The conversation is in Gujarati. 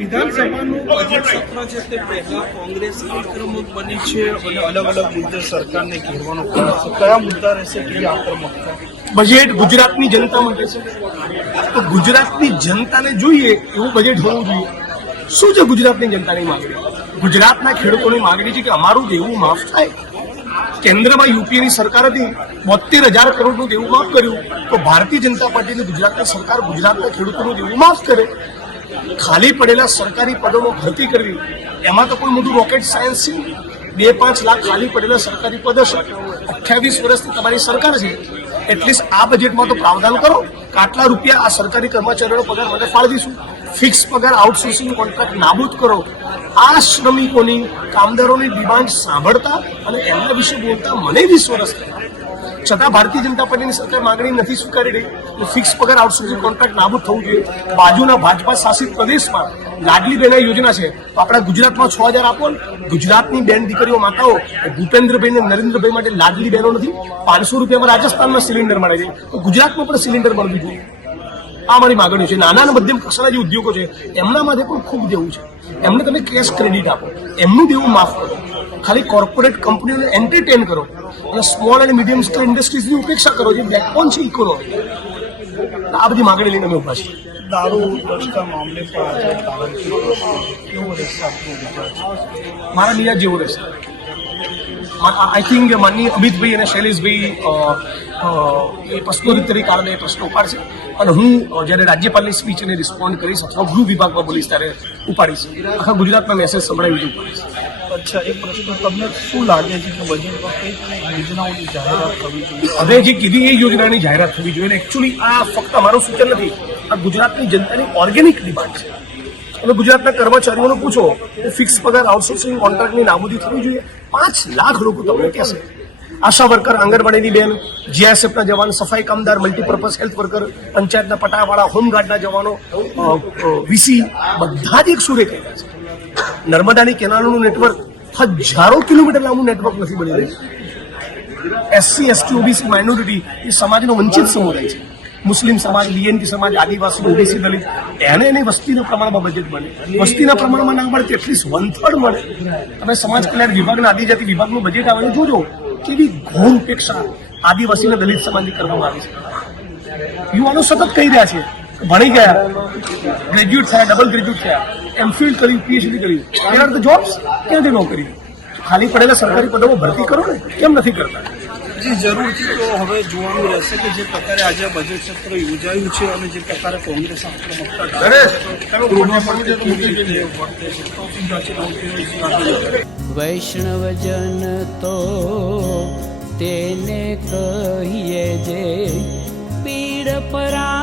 વિધાનસભાનું બજેટ સત્ર છે તે પહેલા કોંગ્રેસ આક્રમક બની છે અને અલગ અલગ મુદ્દે સરકારને ઘેરવાનો પ્રયાસ છે. કયા મુદ્દા રહેશે કે આક્રમકતા? બજેટ ગુજરાતની જનતા માટે છે, તો ગુજરાતની જનતાને જોઈએ એવું બજેટ હોવું જોઈએ. શું છે ગુજરાતની જનતાની માંગણી? ગુજરાતના ખેડૂતોની માંગણી છે કે અમારું દેવું માફ થાય. કેન્દ્રમાં યુપીએની સરકાર હતી, 72,000 કરોડનું દેવું માફ કર્યું, તો ભારતીય જનતા પાર્ટીની ગુજરાતની સરકાર ગુજરાતના ખેડૂતોનું દેવું માફ કરે. ખાલી પડેલા સરકારી પદોમાં ભરતી કરવી, એમાં તો કોઈ મોટું રોકેટ સાયન્સ છે. 2-5 લાખ ખાલી પડેલા સરકારી પદ હશે. 28 વર્ષથી તમારી સરકાર છે, એટલીસ્ટ આ બજેટમાં તો પ્રાવધાન કરો કે આટલા રૂપિયા આ સરકારી કર્મચારીઓનો પગાર માટે ફાળવી દઈશું. ફિક્સ પગાર આઉટસોર્સિંગ કોન્ટ્રાક્ટ નાબૂદ કરો. આ શ્રમિકોની, કામદારોની ડિમાન્ડ સાંભળતા અને એમના વિશે બોલતા મને 20 વર્ષ થયા, છતાં ભારતીય જનતા પાર્ટીની સરકાર માંગણી નથી સ્વીકારી રહી. ફિક્સ પગાર આઉટસોર્સિંગ કોન્ટ્રાક્ટ નાબૂદ થવું જોઈએ. બાજુના ભાજપા શાસિત પ્રદેશમાં લાડલી બહેન યોજના છે, તો આપણા ગુજરાતમાં 6,000 આપો. ગુજરાતની બેન દીકરીઓ, માતાઓ, ભૂપેન્દ્રભાઈ ને નરેન્દ્રભાઈ માટે લાડલી બહેનો નથી. 500 રૂપિયામાં રાજસ્થાનમાં સિલિન્ડર મળે છે, તો ગુજરાતમાં પણ સિલિન્ડર મળવું જોઈએ. આ મારી માગણીઓ છે. નાના અને મધ્યમ કક્ષાના જે ઉદ્યોગો છે એમના માટે પણ ખૂબ દેવું છે. એમને તમે કેશ ક્રેડિટ આપો, એમનું દેવું માફ કરો. ખાલી કોર્પોરેટ કંપનીઓને એન્ટરટેન કરો અને સ્મોલ અને મીડિયમ સ્કેલ ઇન્ડસ્ટ્રીઝની ઉપેક્ષા કરો, જે બેકબોન છે ઇકોનોમી. આ બધી માગણી લઈને અમે ઉભા છીએ. દારૂ બચતા મામલે પર આજે કારણ કેવો રહેશે આપનો વિચાર છે? મારા નિયાજ જેવો રહેશે. આઈ થિંક માનનીય અમિતભાઈ અને શૈલેષભાઈ એ પ્રશ્નોત્તરી કારણે પ્રશ્નો ઉપાડશે અને હું જ્યારે રાજ્યપાલની સ્પીચને રિસ્પોન્ડ કરીશ અથવા ગૃહ વિભાગમાં બોલીશ ત્યારે ઉપાડીશ. આખા ગુજરાતમાં મેસેજ સંભળાવી ઉપાડીશ. અચ્છા, એ પ્રશ્ન તમને શું લાગે છે કે બજેટમાં કઈ યોજનાઓની જાહેરાત થવી જોઈએ? હવે જે કીધી એ યોજનાની જાહેરાત થવી જોઈએ. એકચ્યુઅલી આ ફક્ત મારું સૂચન નથી, આ ગુજરાતની જનતાની ઓર્ગેનિક ડિમાન્ડ છે. અને ગુજરાતના કર્મચારીઓને પૂછો કે ફિક્સ પગાર આઉટસોર્સિંગ કોન્ટ્રાક્ટની નાબૂદી થવી જોઈએ. 5 લાખ લોકો તમને કહેશે. આશા વર્કર, આંગણવાડીની બેન, જીઆઈએસએફના જવાન, સફાઈ કામદાર, મલ્ટીપર્પઝ હેલ્થ વર્કર, પંચાયતના પટાવાળા, હોમગાર્ડના જવાનો, વીસી, બધા જ એક સુરે કહેવાય છે. નર્મદાની કેનાલોનું નેટવર્ક હજારો કિલોમીટર લાંબુ નેટવર્ક નથી બની રહ્યું. એસસી, એસટી, ઓબીસી, માઇનોરિટી એ સમાજનો વંચિત સમુદાય છે. મુસ્લિમ સમાજ, બીએનટી સમાજ, આદિવાસી, ઓબીસી, દલિત, એને એની વસ્તીના પ્રમાણમાં બજેટ મળે. વસ્તીના પ્રમાણમાં ના મળે એટલીસ્ટ 1/3 મળે. તમે સમાજ કલ્યાણ વિભાગના આદિજાતિ વિભાગનું બજેટ આવેલું જોજો, કેવી ઘોર ઉપેક્ષા આદિવાસી અને દલિત સમાજની કરવામાં આવી છે. યુવાનો સતત કહી રહ્યા છે, ભણી ગયા, ગ્રેજ્યુએટ થયા, ડબલ ગ્રેજ્યુએટ થયા, એમફિલ કર્યું, પીએચડી કર્યું, દેર આર ધ જોબ્સ. ક્યાંથી નોકરી? ખાલી પડેલા સરકારી પદોમાં ભરતી કરો ને, કેમ નથી કરતા? જી, જરૂરથી. તો હવે જોવાનું રહેશે કે જે પ્રકારે આજે બજેટ સત્ર યોજાયું છે અને જે પ્રકારે કોંગ્રેસ વૈષ્ણવજન તો તેને કહીએ જે પીડ પરા